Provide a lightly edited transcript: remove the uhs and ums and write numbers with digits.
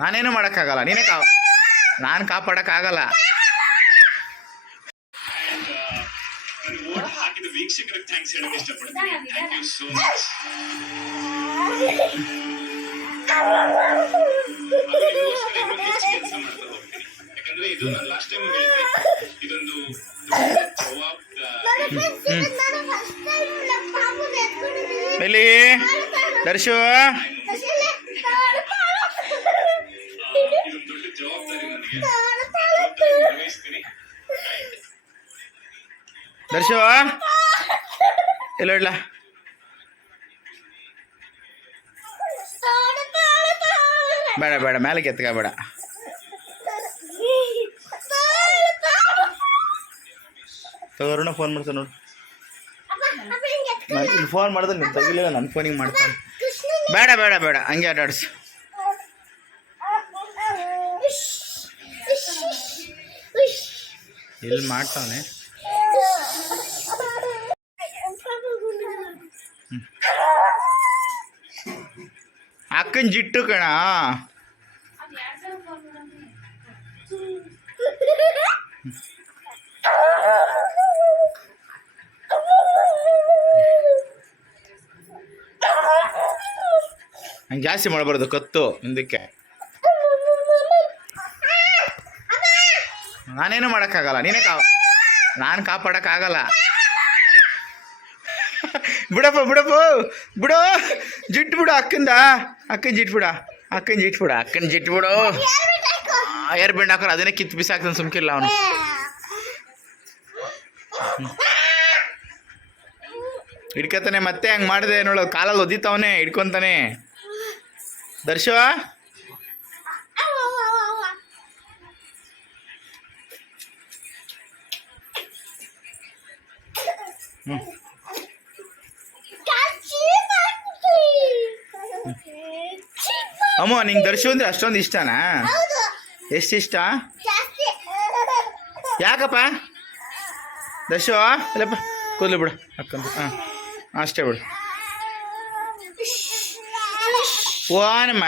ನಾನೇನು ಮಾಡೋಕ್ಕಾಗಲ್ಲ, ನಾನು ಕಾಪಾಡೋಕ್ಕಾಗಲ್ಲ. ಹಾಕಿದ ವೀಕ್ಷಕರಿಗೆ ಥ್ಯಾಂಕ್ಸ್ ಹೇಳಕ್ಕೆ ಇಷ್ಟಪಡ್ತೀನಿ. Thank you so much. ಕೆಲಸ ಮಾಡ್ತಾ ಹೋಗ್ತೀನಿ, ಯಾಕಂದ್ರೆ ಇದು ನಾನು ಲಾಸ್ಟ್ ಟೈಮ್ ಹೇಳಿದ್ದೆ, ಇದೊಂದು ಎಲ್ಲಿ ದರ್ಶು ಇದೊಂದು ದೊಡ್ಡ ಜವಾಬ್ದಾರಿ ನನಗೆ ನಿರ್ವಹಿಸ್ತೀನಿ. ದರ್ಶು ಎಲ್ಲ ಇಡ್ಲ ಬೇಡ ಬೇಡ ಮೇಲಕ್ಕೆ ಎತ್ಕ ಬೇಡ. ತಗೋರುಣ ಫೋನ್ ಮಾಡ್ತಾನೆ ನೋಡು. ನಾನು ಫೋನ್ ಮಾಡಿದ್ರೆ ನೀನು ತೆಗಿಲಿಲ್ಲ, ನನ್ನ ಫೋನಿಗೆ ಮಾಡ್ತಾನೆ. ಬೇಡ ಬೇಡ ಬೇಡ ಹಂಗೆ ಆಟಾಡ್ಸು. ಎಲ್ಲಿ ಮಾಡ್ತಾವನೆ. ಅಕ್ಕನ ಜಿಟ್ಟು ಕಣ. ಹಂಗೆ ಜಾಸ್ತಿ ಮಾಡಬಾರ್ದು, ಕತ್ತು ಹಿಂದಕ್ಕೆ. ನಾನೇನು ಮಾಡೋಕ್ಕಾಗಲ್ಲ, ನಾನು ಕಾಪಾಡೋಕ್ಕಾಗಲ್ಲ. ಬಿಡಪ್ಪ ಬಿಡಪ್ಪ ಬಿಡು, ಜಿಟ್ಟು ಬಿಡು ಅಕ್ಕಂದ. ಅಕ್ಕನ ಜಿಟ್ಟು ಬಿಡು. ಏರ್ ಬೆಂಡ್ ಹಾಕೋರು ಅದನ್ನೇ ಕಿತ್ತು ಬಿಸಾಕ್ತಾನೆ, ಸುಮ್ಕಿಲ್ಲ ಅವನು. ಹಿಡ್ಕೊತಾನೆ ಮತ್ತೆ ಹಂಗೆ ಮಾಡಿದೆ ನೋಡು, ಕಾಲಲ್ಲಿ ಒದಿತಾವನೆ, ಹಿಡ್ಕೊತಾನೆ. ದರ್ಶು ಅಮ್ಮ, ನಿಂಗೆ ದರ್ಶು ಅಂದ್ರೆ ಅಷ್ಟೊಂದು ಇಷ್ಟನಾ? ಎಷ್ಟು ಇಷ್ಟ? ಯಾಕಪ್ಪ ದರ್ಶು? ಇಲ್ಲಪ್ಪ ಕೂದಲು ಬಿಡು ಅಕ್ಕಂತ. ಹಾಂ ಅಷ್ಟೇ ಬಿಡು. ಓನಮ್ಮ